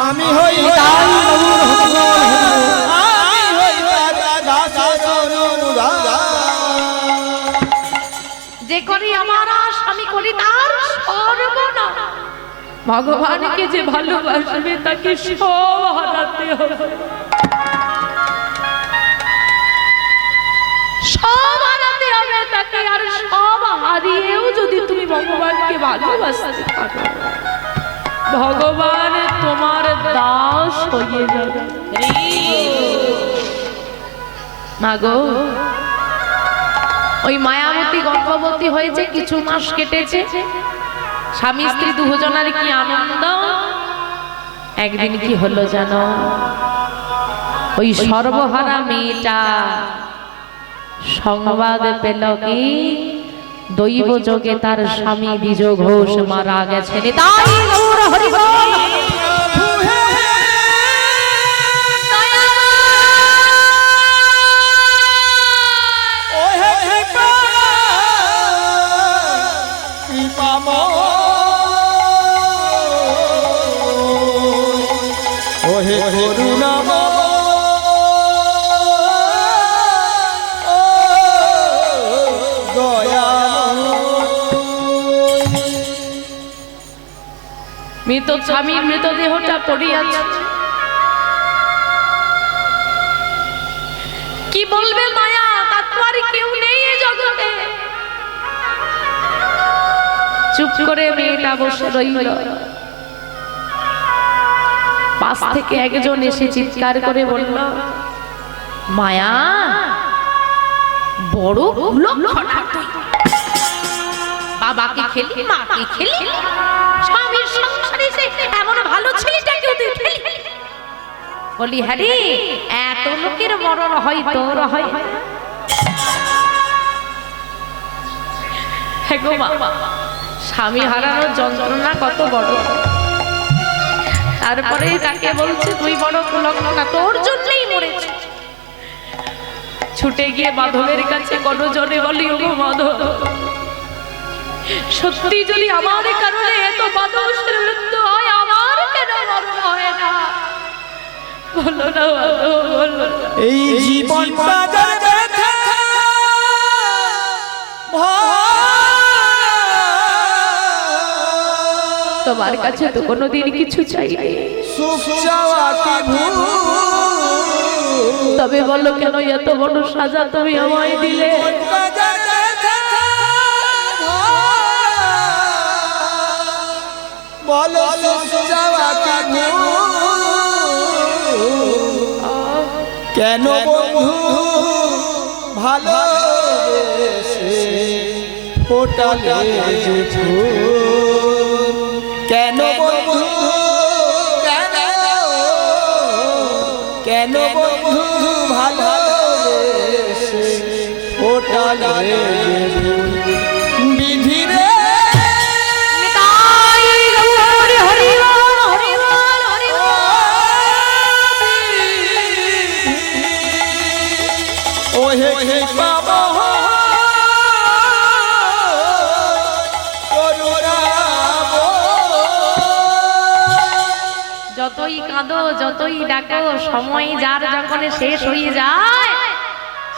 আমি হই তাই বাবুর হতবল আমি হই দাসের অনুরাগ যে করি আমার আশ আমি করি তার সর্বনাশ ভগবানকে যে ভালোবাসবে তাকে সব হারাতে হবে সব হারাতে হবে তাকে আর সব হারিয়েও যদি তুমি ভগবানকে ভালোবাসতে পারো ভগবান তোমার দাস হয়ে যাবে মাগো ওই মায়াবতী গর্ভবতী হয়েছে কিছু মাস কেটেছে স্বামী স্ত্রী দুজনের কি আনন্দ একদিন কি হলো জানো ওই সর্বহারা মেয়েটা সংবাদ পেল কি দৈব যোগে তার স্বামী দ্বিজ ঘোষ মারা গেছেন তাই গৌর হরি বল মৃত স্বামীর মৃতদেহটা পড়িয়াছে কি বলবে মায়া তার তো আর কেউ নেই এই জগতে চুপ করে মেয়েটা বসে রইল পাশ থেকে একজন এসে চিৎকার করে বলল মায়া বড় লক্ষণা তুই বাবাকে খেলি মাকে খেলি স্বামীর সংসারে এমন ভালো ছেলেটাকেও তুই খেলি বলি হ্যাঁ রে এত লোকের মরণ হয় তোর হয় হ্যাঁ গো মা স্বামী হারানোর যন্ত্রণা কত বড় তারপরে তাকে বলছে তুই বড় কুলক্ষণা তোর জন্যই মরেছে ছুটে গিয়ে মাধবের কাছে গণজনে বলি ওগো মাধব সত্যি যদি আমার কারণে এত মানুষের মৃত্যু হয় আমার কেন মরণ হয় না বলো না বলো এই জীবনটা তোমার কাছে তো কোনোদিন কিছু চাই তবে বলো কেন এত বড় সাজা তুমি আমায় দিলে বলো কেন বন্ধু ভালো ফোটালে যে ফুল কেন বন্ধু কেন বন্ধু ভালো ফোটালে যে ফুল বিধি রে যতই কাঁদো যতই ডাকো সময় যার যখন শেষ হয়ে যায়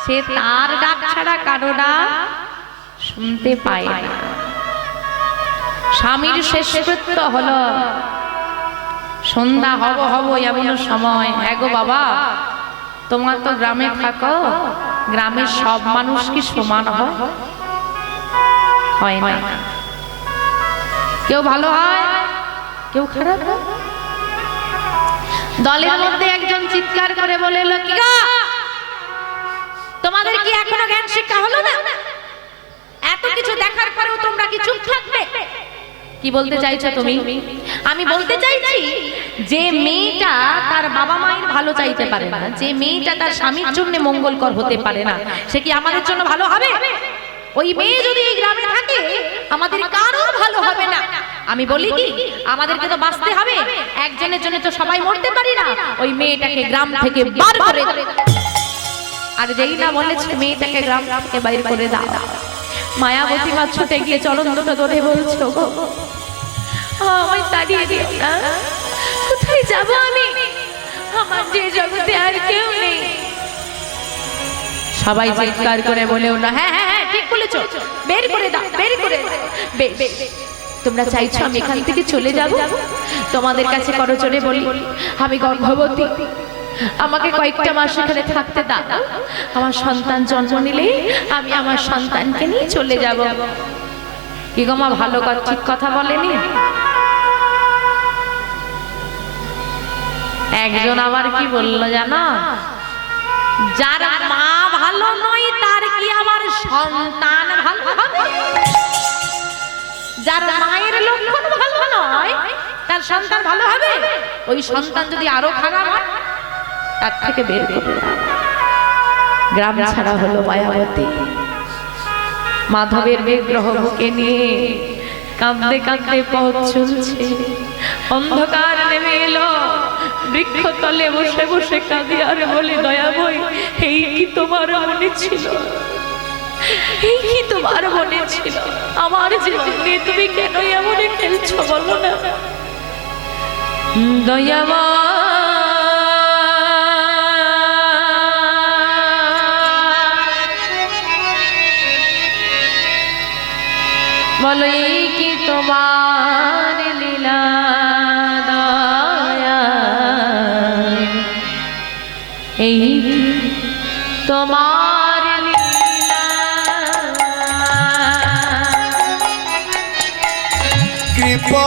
সে তার ডাক ছাড়া কারো ডাক শুনতে পায় না স্বামীর শেষকৃত্য হলো সন্ধ্যা হব এমন সময় এগো বাবা তোমার তো গ্রামে থাকো গ্রামের সব মানুষ কি সমান হয় না কেউ ভালো হয় কেউ খারাপ হয় দলের মধ্যে একজন চিৎকার করে বলে কি গো তোমাদের কি এখনো জ্ঞান শিক্ষা হলো না এত কিছু দেখার পরেও তোমরা কি চুপ থাকবে কি বলতে চাইছো তুমি আমি বলতে চাইছি যে মেয়েটা তার বাবা মায়ের ভালো চাইতে পারে না যে মেয়েটা তার স্বামীর জন্য মঙ্গলকর হতে পারে না সে কি আমাদের জন্য ভালো হবে ওই মেয়ে যদি এই গ্রামে থাকে আমাদের কারোর ভালো হবে না আমি বলি কি আমাদেরকে তো বাঁচতে হবে একজনের জন্য তো সবাই মরতে পারি না ওই মেয়েটাকে গ্রাম থেকে বার করে আর যেই না বলেছে মেয়েটাকে গ্রাম থেকে বাইরে করে দাও মায়াবতী মা ছুটে গিয়ে চরণ দুটো ধরে বলছো গো আমায় তাড়িয়ে দিও না কোথায় যাবো সবাই চিৎকার করে বলেও না, হ্যাঁ হ্যাঁ হ্যাঁ ঠিক বলেছো, বের করে দাও, বের করে দাও। বেশ, তোমরা চাইছো আমি এখান থেকে চলে যাব? তোমাদের কাছে করজোড়ে বলি, আমি গর্ভবতী, আমাকে কয়েকটা মাস এখানে থাকতে দাও। আমার সন্তান জন্ম নিলে আমি আমার সন্তানকে নিয়ে চলে যাব। কি গো মা, ভালো কথা, ঠিক কথা বলেনি? একজন আবার কি বললো জানো, যার মা ভালো নয় তার কি আবার সন্তান ভালো হবে? যার মায়ের লক্ষণ ভালো নয় তার সন্তান ভালো হবে? ওই সন্তান যদি আরো খারাপ হয় তার থেকে বের করে দাও। গ্রাম ছাড়া হলো মায়াবতী। মাধবের বিগ্রহ বুকে নিয়ে কাঁদতে কাঁদতে পথ চলছে। অন্ধকার নেমে এলো, বৃক্ষতলে বসে বসে কাঁদি আর বলে, দয়াময়, এই কি তোমার মনে ছিল? এই কি তোমার মনে ছিল? আমার জীবন নিয়ে তুমি কেন এমন খেলছো বলো না? দয়াময় বলো, এই কি তোমার লীলা দয়া? এই কি তোমার লীলা? কৃপা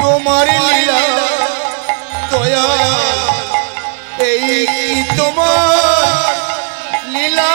তোমার লীলা দয়া, এই তোমার লীলা।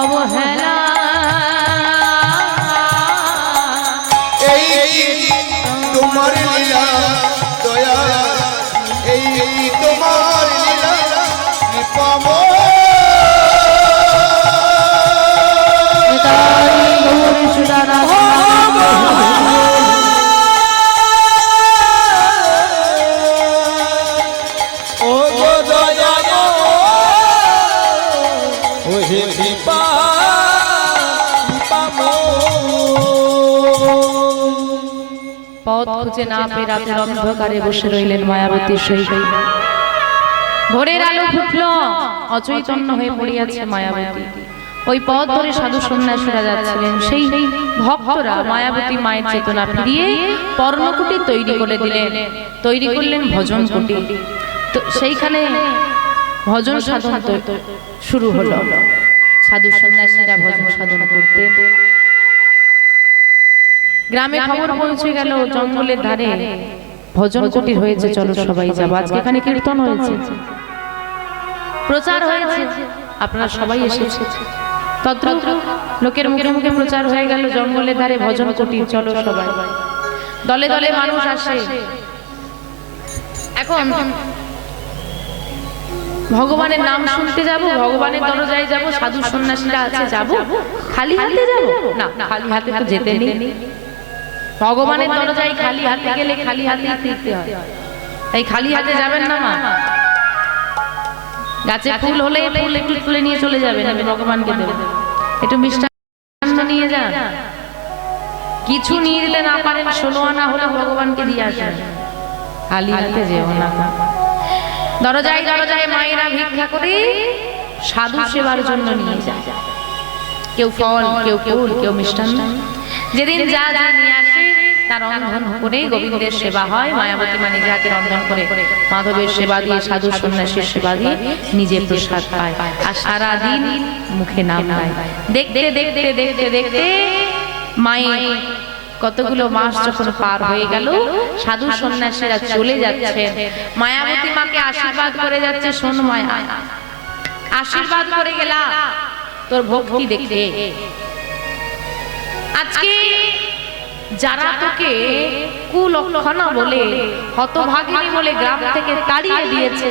অবহেলা এই তোমার লীলা দয়া, এই তোমার লীলা কৃপা। পথ খুঁজে না পেয়ে রাতের অন্ধকারে বসে রইলেন মায়াবতী সেই। ভোরের আলো ফুটল, অচৈতন্য হয়ে পড়িয়াছে মায়াবতী। ওই পথ ধরে সাধু সন্ন্যাসীরা যাচ্ছিলেন। সেই ভক্তরা মায়াবতী মায়ের চেতনা ফিরিয়ে পর্ণকুটি তৈরি করে দিলেন, তৈরি করলেন ভজন কুটি। তো সেইখানে ভজন সাধন শুরু হলো। সাধু সন্ন্যাসীরা ভজন সাধন করতেন। গ্রামে খবর পৌঁছে গেল, জঙ্গলের ধারে ভজন কুটির হয়েছে, চলো সবাই যাবো, আজকে এখানে কীর্তন হয়েছে। প্রচার হয়েছে, আপনারা সবাই এসেছে, তত্র লোকের মুখে মুখে প্রচার হয়ে গেল জঙ্গলের ধারে ভজন কুটির, চলো সবাই। দলে দলে মানুষ আসে। এখন ভগবানের নাম শুনতে যাব, ভগবানের দরজায় যাব, সাধু সন্ন্যাসীরা আছে, যাব খালি হাতে যাব না, খালি হাতে তো যেতে নেই। ভগবানের দরজায় খালি হাতে গেলে খালি হাতে ফিরতে হয়, তাই খালি হাতে যাবেন না মা। গাছে ফুল হলে ফুল একটু তুলে নিয়ে চলে যাবেন, আমি ভগবানকে দেব। একটু মিষ্টান্ন নিয়ে যান, কিছু নিয়ে দিলে না পারেন 16 আনা হলে ভগবানকে দিয়ে আসেন, খালি হাতে যেও না। দরজায় দরজায় মায়েরা ভিক্ষা করে সাধু সেবার জন্য নিয়ে যায়, কেউ ফল, কেউ ফুল, কেউ মিষ্টান্ন। যেদিন যা যা নিয়ে আসে তার রন্ধন করে গোবিন্দের সেবা হয়। মায়াবতী মা নিজে হাতে রন্ধন করে মাধবের সেবা দিয়ে, সাধু সন্ন্যাসীর সেবা দিয়ে নিজে প্রসাদ পায়, আর সারাদিন মুখে নাম নেয়। দেখতে দেখতে দেখতে দেখতে মায়ের কতগুলো মাস যখন পার হয়ে গেল, সাধু সন্ন্যাসীরা চলে যাচ্ছেন, মায়াবতী মাকে আশীর্বাদ করে যাচ্ছে, শোন মায়া, আশীর্বাদ করে গেলা তোর ভক্তি দেখে। আজকে যারা তোকে কুলক্ষণা বলে, হতভাগিনী বলে গ্রাম থেকে তাড়িয়ে দিয়েছে,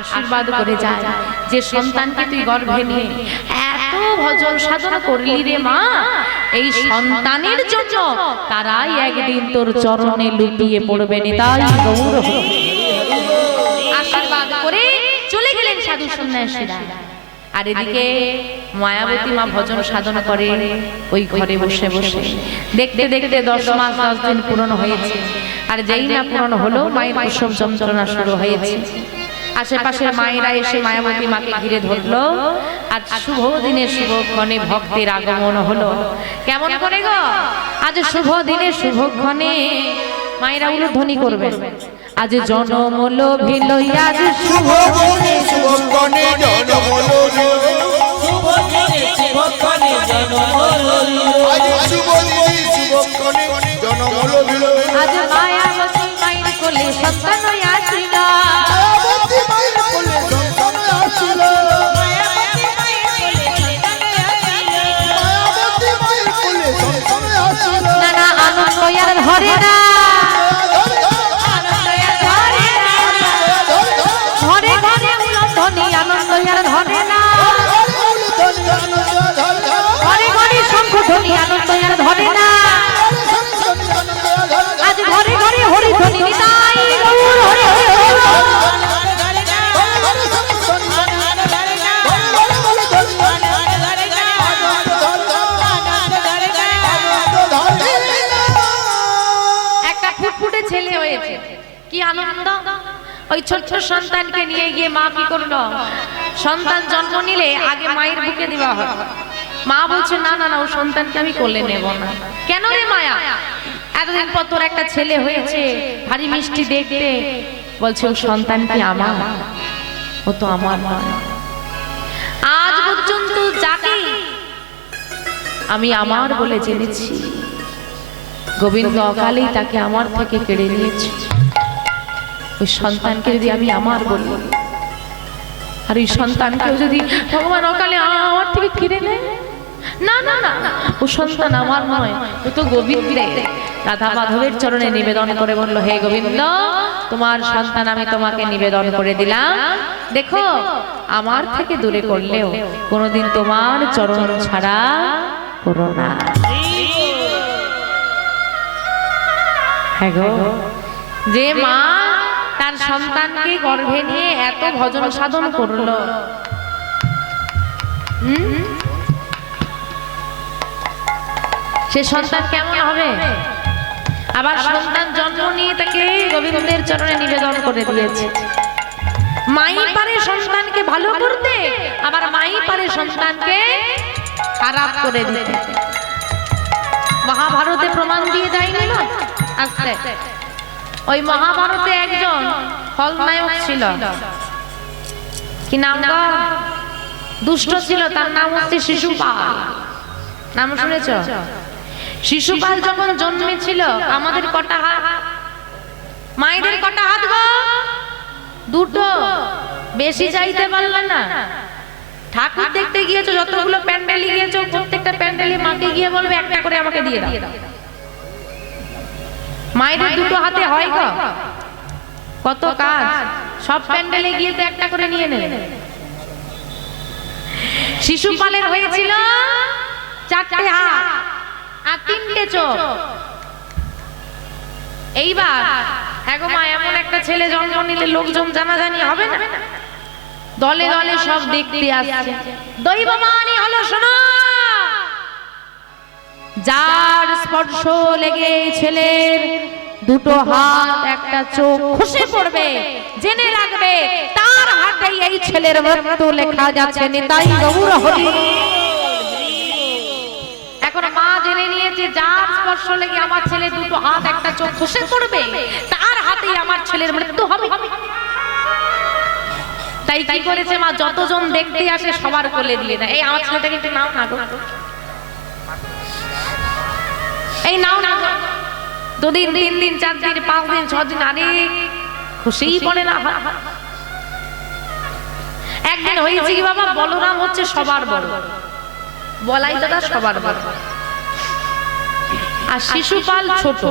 আশীর্বাদ করে যায় যে সন্তানকে তুই গর্ভে নিয়ে এত ভজন সাধনা করলি রে মা, এই সন্তানের জন্য তারাই একদিন তোর চরণে লুটিয়ে পড়বে। নিতাই গৌর। আশীর্বাদ করে চলে গেলেন সাধু সন্ন্যাসীরা। আর এদিকে মায়াবতী মা ভজন সাধনা করে ওই ঘরে বসে বসে। দেখতে দেখতে 10 মাস 10 দিন পূরণ হয়েছে, আর যেই না পূরণ হলো মায়ের প্রসব যন্ত্রণা শুরু হয়েছে। আশেপাশের মায়েরা এসে মায়াবতী মাকে ঘিরে ধরলো, আজ শুভ দিনে শুভক্ষণে ভক্তের আগমন হলো। কেমন করে গো? আজ শুভ দিনে শুভক্ষণে মায়েরা উলুধ্বনি করবেন। আজ জনম লোভে লইয়া, আজ শুভ দিনে শুভক্ষণে জনম লোভে, শুভ দিনে শুভক্ষণে জনম লইল। আজ শুভ দিনে শুভক্ষণে জনম লোভে, আজ মায়াবতী মায়ের কোলে সন্তান আসিল, মায়াবতী মায়ের কোলে সন্তান আসিল, মায়াবতী মায়ের কোলে সন্তান আসিল। মায়াবতী মায়ের কোলে সন্তান আসিল। নানা আনন্দ আর ধরে না, ঘরে ঘরে উলুধ্বনি আনন্দ আর ধরে না, ঘরে ঘরে শঙ্খধ্বনি আনন্দ আর ধরে না, আজ ঘরে ঘরে হরিধ্বনি নিতাই গৌর হরি হরি বল। একটা ফুটফুটে ছেলে হয়েছে, কি আনন্দ! ওই ছোট্ট সন্তানকে নিয়ে গিয়ে মা কি করলো? সন্তান জন্ম নিলে আগে মায়ের বুকে দেওয়া হয়। মা বলছে না না না, ও সন্তানকে আমি কোলে নেব না। কেন রে মায়া? এতদিন পর তোর একটা ছেলে হয়েছে, ভারী মিষ্টি দেখতে, বলছে ও সন্তান কি আমার? ও তো আমার নয়। আজ পর্যন্ত যাকে আমি আমার বলে জেনেছি, গোবিন্দ অকালেই তাকে আমার থেকে কেড়ে নিয়েছে। ওই সন্তানকে যদি আমি আমার বলি, আর ওই সন্তানকেও যদি ভগবান অকালে আমার থেকে কেড়ে নেয়, না না না, ও সন্তান আমার নয়, ও তো গোবিন্দের। রাধা মাধবের চরণে নিবেদন করে বলল, হে গোবিন্দ, তোমার সন্তান আমি তোমাকে নিবেদন করে দিলাম। দেখো, আমার থেকে দূরে করলেও কোনোদিন তোমার চরণ ছাড়া করো না। হ্যাঁ গো, যে মা তার সন্তানকে গর্ভে নিয়ে এত ভজন সাধন করলো, সে সন্তান কেমন হবে? আবার সন্তান জন্ম নিয়ে তাকে গোবিন্দের চরণে নিবেদন করে দিয়েছে। মাই পারে সন্তানকে ভালো করতে, আবার মাই পারে সন্তানকে খারাপ করে দিতে। মহাভারতে প্রমাণ দিয়ে যায়নি না? আস্তে ওই মহাভারতে একজন খলনায়ক ছিল, কি নাম? দুষ্ট ছিল, তার নাম হচ্ছে শিশুপাল। নাম শুনেছ? শিশুপাল যখন জন্মেছিল, আমাদের কটা হাত? মায়েদের কটা হাত গো? দুটো। বেশি চাইতে পারলে না। ঠাকুর দেখতে গিয়েছো, যতগুলো প্যান্ডেলে গিয়েছো, প্রত্যেকটা প্যান্ডেলে মাকে গিয়ে বলবে একটা করে আমাকে দিয়ে দাও। মায়েদের দুটো হাতে হয় গো, কত কাজ। সব প্যান্ডেলে গিয়ে তো একটা করে নিয়ে নেবে। শিশুপালের হয়েছিল 4টে হাত আর 3টে চোখ। এইবার এগো মা, এমন একটা ছেলে জন্ম নিলে লোকজন জানাজানি হবে না? দলে দলে সব দেখতে আসছে। দৈবমানি হলো, শোনো, যার স্পর্শ লেগে ছেলের দুটো হাত একটা চোখ খসে পড়বে, জেনে রাখবে তার হাতেই এই ছেলের মৃত্যু লেখা যাচ্ছে। নিতাই গৌর হরি। এখন মা জেনে নিয়েছে যার স্পর্শ লেগে আমার ছেলে দুটো হাত একটা চোখ খসে পড়বে, তার হাতেই আমার ছেলের মৃত্যু হবে। তাই কি করেছে মা, যতজন দেখতে আসে সবার কোলে দিয়ে দেয়, এই আমার ছেলেটাকে একটু নাও না গো, এই নাও না। 2 দিন 3 দিন 4 দিন 5 দিন 6 দিন, আরে খুশিই পড়ে না। একদিন হয়েছে কি বাবা, বলরাম হচ্ছে সবার বড়, বলাই দাদা সবার বড়, আর শিশুপাল ছোট।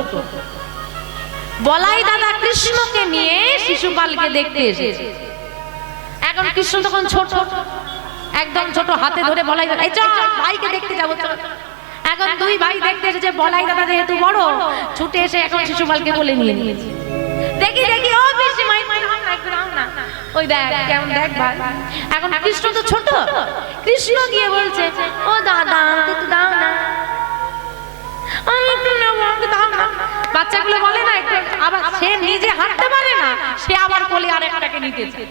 বলাই দাদা কৃষ্ণকে নিয়ে শিশুপালকে দেখতে এসেছে। এখন কৃষ্ণ তখন ছোট, একদম ছোট, হাতে ধরে বলাই দাদা, এই চল ভাইকে দেখতে যাবো চল। এখন 2 ভাই দেখতে এসেছে, বলাই দাদা যেহেতু বড়, ছুটে এসে এখন শিশুপালকে বলে নিয়ে নিয়েছে। দেখি দেখি ও পিসি মাই মাই না, ওই দেখ কেমন, দেখ ভাই। এখন কৃষ্ণ তো ছোট, কৃষ্ণ গিয়ে বলছে, ও দাদা একটু দাও না, আমি একটু নেবো, আমাকে দাও না। বাচ্চাগুলো বলে না একটু, আবার সে নিজে হাঁটতে পারে না, সে আবার কোলে আরেকটাকে নিতে চায়।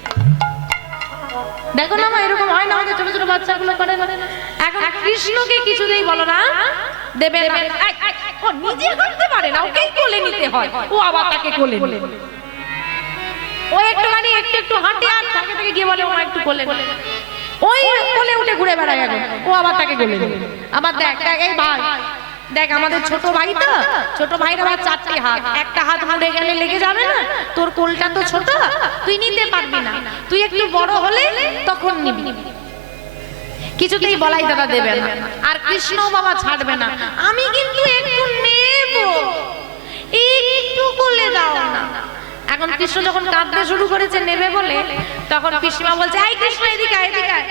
দেখো না মা, এরকম হয় না আমাদের ছোট ছোট বাচ্চাগুলো করে। এখন কৃষ্ণকে কিছুতেই বলো না, দেবে না। ও নিজে হাঁটতে পারে না, ওকেই কোলে নিতে হয়, ও আবার তাকে কোলে নিয়ে। ও একটুখানি একটু হাঁটে আর তাকে থেকে গিয়ে বলে ও একটু কোলে, ওই কোলে উঠে ঘুরে বেড়ায়। এখন ও আবার তাকে কোলে নিয়ে। আবার দেখ দেখ, এই ভাই দেখ, আমাদের ছোট ভাই তো, ছোট ভাইয়ের আবার 4টে হাত, একটা হাত মুড়ে গেলে লেগে যাবে না? তোর কোলটা তো ছোট, তুই নিতে পারবি না, তুই একটু বড় হলে তখন নিবি। কিছুতেই বলাই দাদা দেবে না, আর কৃষ্ণ বাবা ছাড়বে না। আমি কিন্তু একটু নেব, একটু কোলে দাও না। এখন কৃষ্ণ যখন কাঁদতে শুরু করেছে নেবে বলে, তখন পিসিমা বলছে, এই কৃষ্ণ এদিকে আয়, এদিকে আয়।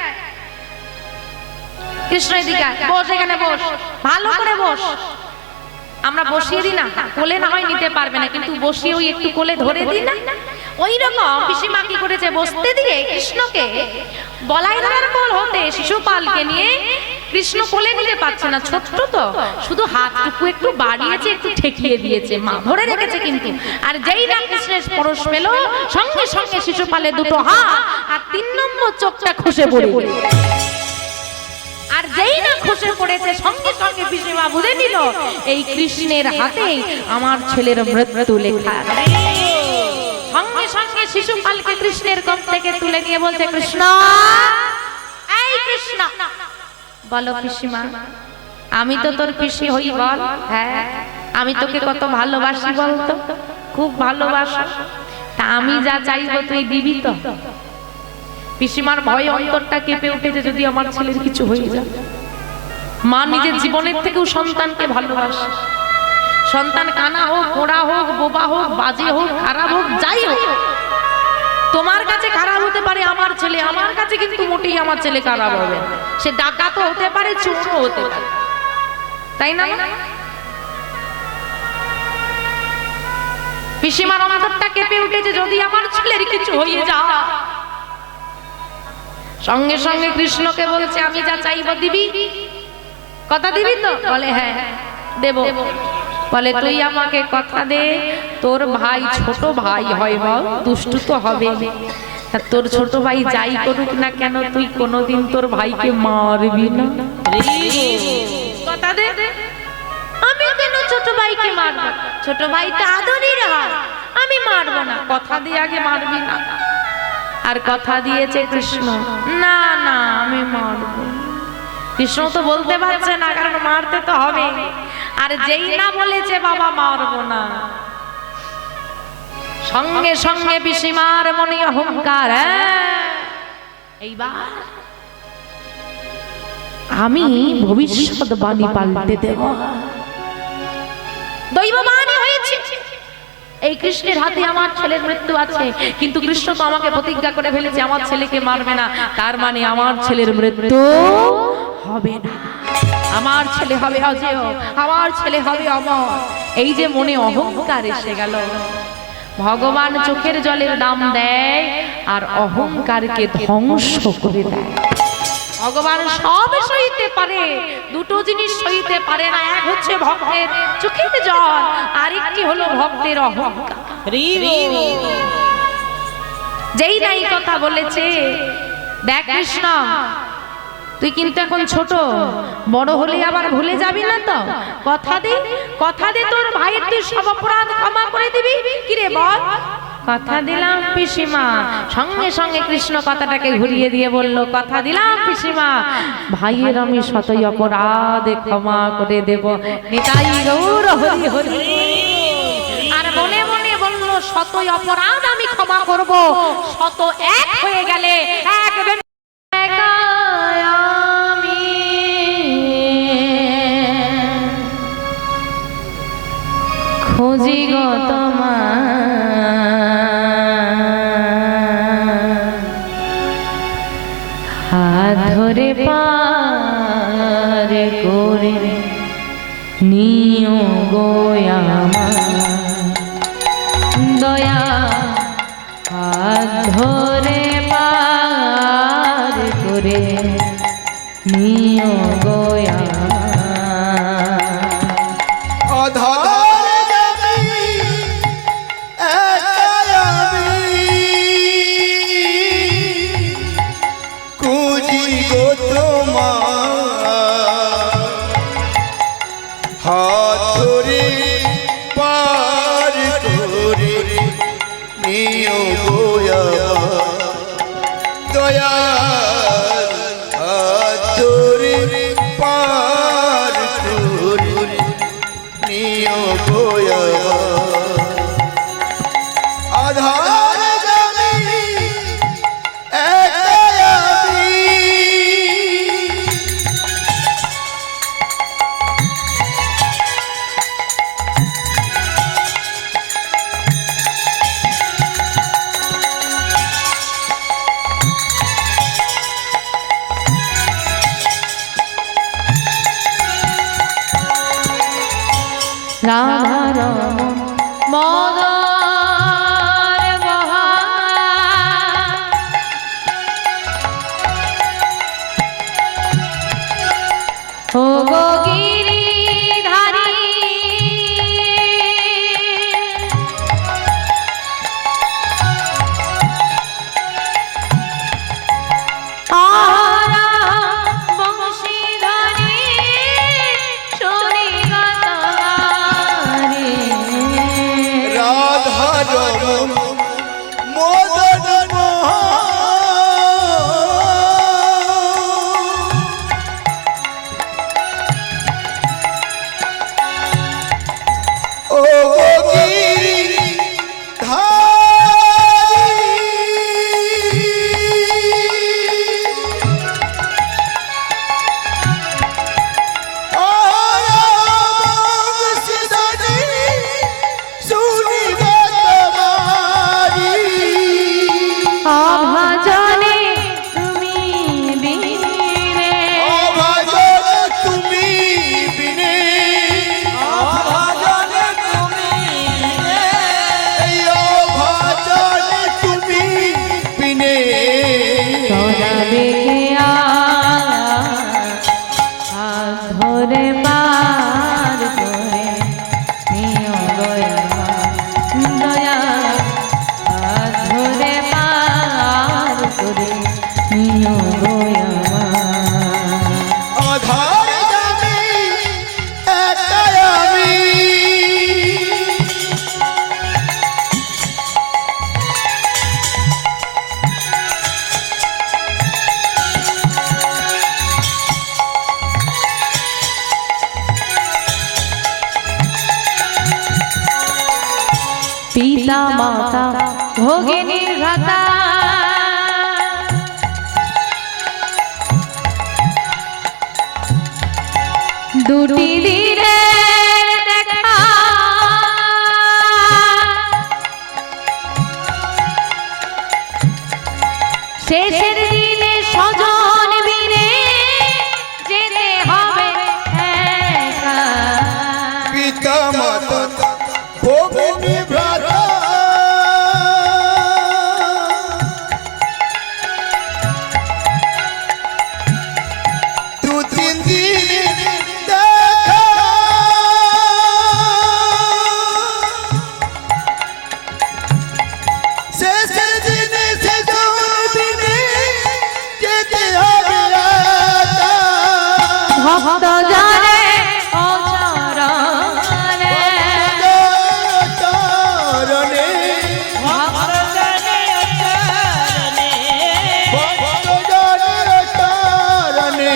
কৃষ্ণ এদিকে আয়, বস, এখানে বস, ভালো করে বস। আমরা বসিয়ে দিই না, কোলে না হয় নিতে পারবে না, কিন্তু বসিয়ে ওই একটু কোলে ধরে দিই না। ওই রকম পিসিমা কি করেছে, বসতে দিয়ে কৃষ্ণকে বলাই দাদার কোল হতে শিশুপালকে নিয়ে, কৃষ্ণ কোলে নিতে পারছে না, ছোট্ট তো, শুধু হাতটুকু একটু বাড়িয়েছে, একটু ঠেকিয়ে দিয়েছে, মা ধরে রেখেছে কিন্তু। আর যেই না কৃষ্ণের স্পর্শ পেল, সঙ্গে সঙ্গে শিশুপালের দুটো হাত আর 3 নম্বর চোখটা খসে পড়ে। আর যেই না খসে পড়েছে, সঙ্গে সঙ্গে পিসিমা বুঝে নিল এই কৃষ্ণের হাতেই আমার ছেলের মৃত্যু লেখা। সঙ্গে সঙ্গে শিশুপালকে কৃষ্ণের কোল থেকে তুলে নিয়ে বলছে, কৃষ্ণ, এই কৃষ্ণ, বলো পিসিমা, আমি তো তোর পিসি হই, বল। হ্যাঁ, আমি তোকে কত ভালোবাসি বলতো, খুব ভালোবাসি, তা আমি যা চাইবো তুই দিবি তো? পিসিমার ভয় অন্তরটা কেঁপে উঠেছে, যদি আমার ছেলের কিছু হয়ে যায়। মা নিজের জীবনের থেকেও সন্তানকে ভালোবাসে। সন্তান কানা হোক, কোড়া হোক, বোবা হোক, বাজে হোক, খারাপ হোক, যাই হোক, তোমার কাছে খারাপ হতে পারে আমার ছেলে, আমার কাছে কিন্তু মোটেই আমার ছেলে খারাপ হবে। সে ডাকাতও হতে পারে, চোরও হতে পারে, তাই না? পিসিমার অন্তরটা কেঁপে উঠেছে, যদি আমার ছেলের কিছু হয়ে যায়। সঙ্গে সঙ্গে কৃষ্ণকে বলছে, আমি যা চাইবো দিবি, কথা দিবি তো? বলে হ্যাঁ দেব। বলে তুই আমাকে কথা দে, তোর ভাই ছোট ভাই হয়, বল, দুষ্টু তো হবে, তোর ছোট ভাই যাই করুক না কেন, তুই কোনোদিন তোর ভাইকে মারবি না, কথা দে। আমি কেন ছোট ভাইকে মারবো? ছোট ভাইটা আদরের হয়, আমি মারবো না, কথা দিয়ে আগে মারবি না। আর কথা দিয়েছে কৃষ্ণ, না না আমি মারবো। কৃষ্ণ তো বলতে পারছে না, কারণ মারতে তো হবে। আর যেই না বলেছে বাবা মারবো না, সঙ্গে সঙ্গে পিসিমার মনে অহংকার, এইবার আমি ভবিষ্যৎবাণী পাল্টে দেব। দৈববাণী হয়েছে এই কৃষ্ণের হাতে আমার ছেলের মৃত্যু আছে, কিন্তু কৃষ্ণ তো আমাকে প্রতিজ্ঞা করে ফেলেছে আমার ছেলেকে মারবে না, তার মানে আমার ছেলের মৃত্যু হবে না, আমার ছেলে হবে অজেয়, আমার ছেলে হবে অমর। এই যে মনে অহংকার এসে গেল, ভগবান চোখের জলের দাম দেয় আর অহংকারকে ধ্বংস করে দেয়। ভগবান সব সইতে পারে, দুটো জিনিস সইতে পারে না, এক হচ্ছে ভক্তের চোখের জল, আরেকটি হলো ভক্তের অহংকার। যেই নাই কথা বলেছে, দেখ কৃষ্ণ তুই কিন্তু এখন ছোট, বড় হলে আবার ভুলে যাবি না তো, কথা দে, কথা দে তোর ভাইয়ের তুই সব অপরাধ ক্ষমা করে দিবি। কিরে বল? কথা দিলাম পিসিমা। সঙ্গে সঙ্গে কৃষ্ণ কথাটাকে ঘুরিয়ে দিয়ে বলল, কথা দিলাম পিসিমা, ভাইয়ের আমি শতই অপরাধ ক্ষমা করে দেব, নিতাই গৌর হরি হরি। আর মনে মনে বলল, শতই অপরাধ আমি ক্ষমা করব, শত এক হয়ে গেলে এক খুঁজি গো তোমার, হাত ধরে পার করে নিও গো আমার দয়া, হাত ধরে পার করে নিও গো রাধারমণ মদর বহার, ও গো গিরিধারী, পিতা মাতা ভগিনীর ভ্রাতা দুটি দিনের দেখা শেষের দিনে স্বজন বিনে যেতে হবে একা। পিতা মাতা ভগিনী ভ্রাতা দু তিন দিন দেখা শেষের দিনে শেষের দিনে যেতে হবে একা। ভক্ত জানে ও চরণে চরণে ভক্তজনের চরণে ভক্তজনের চরণে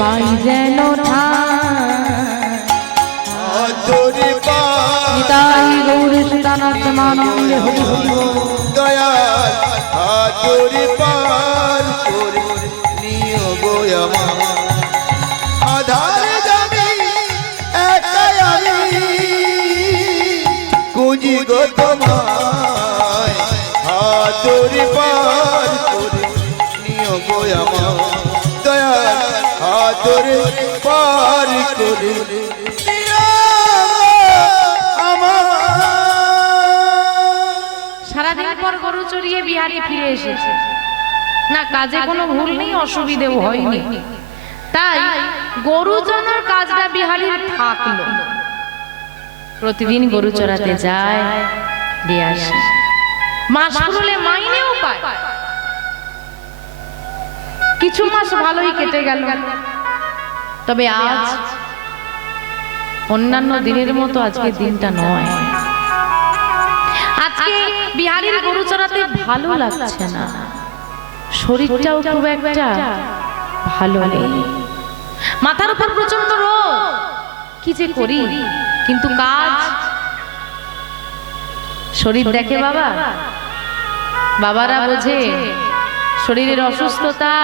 পাই যেন আদরে পাই নিতাই গৌর সুদানন্দমানন্দ হরি হরি বল। দয়াল আদরে পার করে নিও গো আমার আধারে জানি একাই আমি কুজি গো তোমায় আদরে পার করে নিও গো আমার দয়াল আদরে পার করে নিও আমার। সারাদিন পর গরু চড়িয়ে বিহারে ফিরে এসেছে না, কাজে কোনো ভুল নেই, অসুবিধেও হয়নি। তাই গরু চড়ানোর কাজটা বিহারীর থাকলো। প্রতিদিন গরু চড়াতে যায়, দিয়ে আসে, মাস পুরোলে মাইনেও পায়। কিছু মাস ভালোই কেটে গেল। তবে আজ অন্যান্য দিনের মতো আজকে দিনটা নয়। আজকে বিহারীর গরু চড়াতে ভালো লাগছে না, শরীরটাও খুব একটা ভালো নেই, মাথার উপর প্রচন্ড রোগ। কি যে করি, কিন্তু কাজ শরীর দেখে বাবা, বাবারা বোঝে শরীরের অসুস্থতা,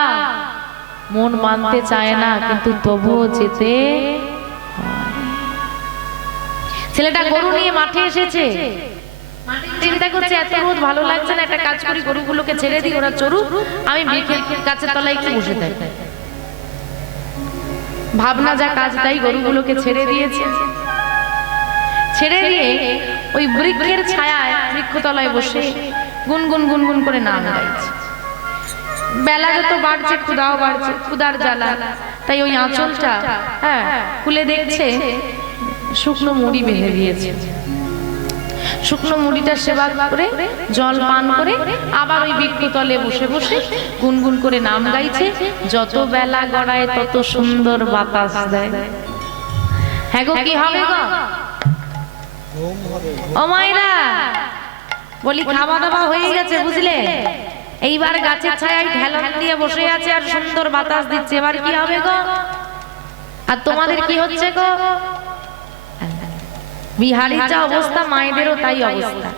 মন মানতে চায় না, কিন্তু তবুও যেতে হয়। ছেলেটা গরু নিয়ে মাঠে এসেছে, চিন্তা করছে এত রোদ ভালো লাগছে না, একটা কাজ করি গরুগুলোকে ছেড়ে দিই, ওরা চড়ুক, আমি বৃক্ষের গাছের তলায় একটু বসে থাকি। ভাবনা যা কাজ তাই গরুগুলোকে ছেড়ে দিয়েছে। ছেড়ে দিয়ে ওই বৃক্ষের ছায়ায় বৃক্ষতলায় বসে গুনগুন গুনগুন করে নাম গাইছে। বেলা যত বাড়ছে ক্ষুধাও বাড়ছে, ক্ষুধার জ্বালা, তাই ওই আঁচলটা খুলে দেখছে শুকনো মুড়ি বেঁধে দিয়েছে। শুকনো মুড়িটা সেবা করে জল পান করে আবার ওই বৃক্ষতলে বসে বসে গুনগুন করে নাম গাইছে। যত বেলা গড়ায় তত সুন্দর বাতাস দেয়। হ্যাঁ গো, কি হবে গো ও মাইরা? বলি খাওয়া দাওয়া হয়ে গেছে বুঝলে, এইবার গাছের ছায়ায় ঢেলন দিয়ে বসে আছে আর সুন্দর বাতাস দিচ্ছে, এবার কি হবে গো? আর তোমাদের কি হচ্ছে গো? বিহারীর যা অবস্থা, মায়েদেরও তাই অবস্থা।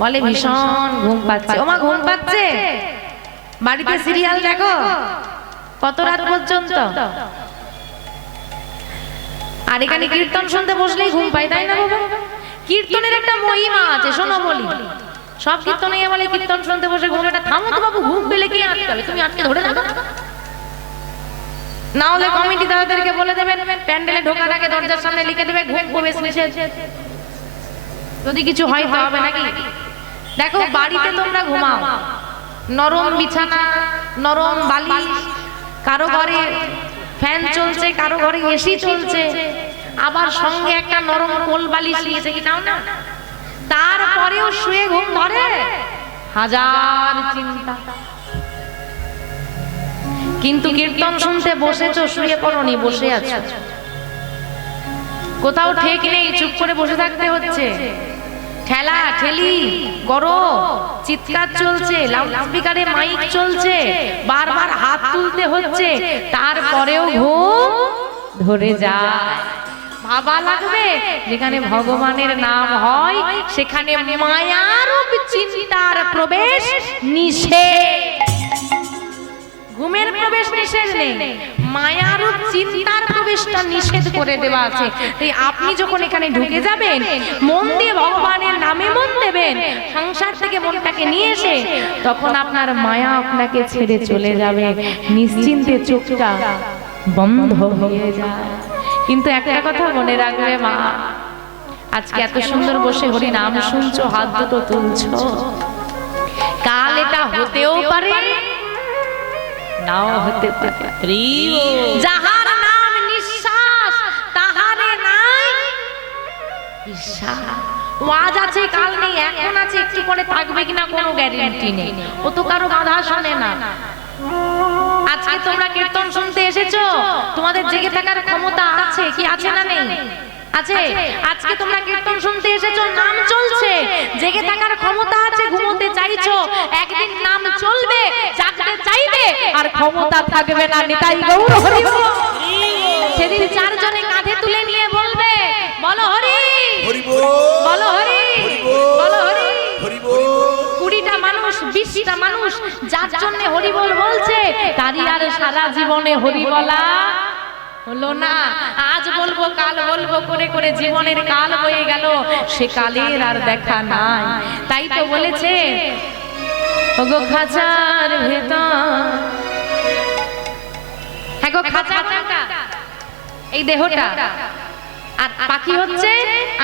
বলে ভীষণ ঘুম পাচ্ছে। ওমা ঘুম পাচ্ছে? বাড়িতে সিরিয়াল দেখো কত রাত পর্যন্ত, আর এখানে কীর্তন শুনতে বসলেই ঘুম পায়, তাই না বাবা? কীর্তনের একটা মহিমা আছে, শোনো বলি। সব কীর্তনে বলে কীর্তন শুনতে বসে ঘুম, এটা থামো তো বাবু, ঘুম পেলে কি আটকাবে? তুমি আটকে ধরে রাখো, না হলে কমিটি তাদেরকে বলে দেবেন প্যান্ডেলে ঢোকার আগে দরজার সামনে লিখে দেবে ঘুম প্রবেশ নিষেধ। যদি কিছু হয় তো হবে নাকি? দেখো বাড়িতে তোমরা ঘুমাও, নরম বিছানা, নরম বালিশ, কারো ঘরে ফ্যান চলছে, কারো ঘরে এসি চলছে, আবার সঙ্গে একটা নরম কোল বালিশ নিয়েছে, কি নাও না? তারপরেও শুয়ে ঘুম ধরে? হাজার চিন্তা। কিন্তু কীর্তন শুনতে বসেছো, শুয়ে পড়নি, বসে আছো, কোথাও ঠিক নেই, চুপ করে বসে থাকতে হচ্ছে। ঠেলা ঠেলি, গরম, চিৎকার চলছে, লাউডস্পিকারে মাইক চলছে, বারবার হাত তুলতে হচ্ছে, তারপরেও ঘুম ধরে যায়। ভাবা লাগবে যেখানে ভগবানের নাম হয় সেখানে মায়ারূপ চিন্তার প্রবেশ নিষেধ। ঘুমের প্রবেশ নিষেধ নেই, মায়ারূপ চিন্তার প্রবেশটা নিষেধ করে দেওয়া আছে। তাই আপনি যখন এখানে ঢুকে যাবেন, মন দিয়ে ভগবানের নামে মন দেবেন, সংসার থেকে মনটাকে নিয়ে এসে, তখন আপনার মায়া আপনাকে ছেড়ে চলে যাবে, নিশ্চিন্তে চোখটা বন্ধ হয়ে যায়। কিন্তু একটা কথা মনে রাখবে মা, আজকে এত সুন্দর বসে হরি নাম শুনছো, হাত দুটো তুলছো, কাল এটা হতেও পারে, নাও হতে পারে। যাহার নাম নিঃশ্বাস তাহারে নাই বিশ্বাস। আজ আছে কাল নেই, এখন আছে একটু পরে থাকবে কিনা কোনো গ্যারান্টি নেই, ও তো কারো বাধা শোনে না। আজকে তোমরা কীর্তন শুনতে এসেছো, তোমাদের জেগে থাকার ক্ষমতা আছে কি আছে না নেই? আছে। আজকে তোমরা কীর্তন শুনতে এসেছো, নাম চলছে, জেগে থাকার ক্ষমতা আছে, ঘুমোতে চাইছো, একদিন নাম চলবে, জাগতে চাইবে, আর ক্ষমতা থাকবে না। নিতাই গৌর হরি বল। সেদিন চারজনে কাঁধে তুলে নিয়ে বলবে, বলো হরি, বলো হরি, বলো হরি। 20টা মানুষ, 20টা মানুষ যার জন্য হরি বল বলছে, তারই আর সারা জীবনে হরি বলা হলো না। আজ বলবো কাল বলবো করে করে জীবনের কাল হয়ে গেল, সে কালের আর দেখা নাই। তাই তো বলেছে, ওগো খাঁচার ভেতর, হ্যাঁ গো খাঁচাটা এই দেহটা, আর পাখি হচ্ছে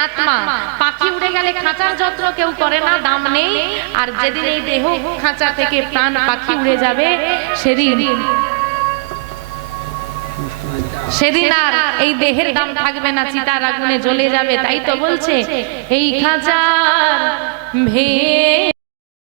আত্মা। পাখি উড়ে গেলে খাঁচার যত্ন কেউ করে না, দাম নেই। আর যেদিন এই দেহ খাঁচা থেকে প্রাণ পাখি উড়ে যাবে, সেদিন আর এই দেহের দাম থাকবে না, চিতার আগুনে জ্বলে যাবে। তাই তো বলছে, এই খাঁচার ভে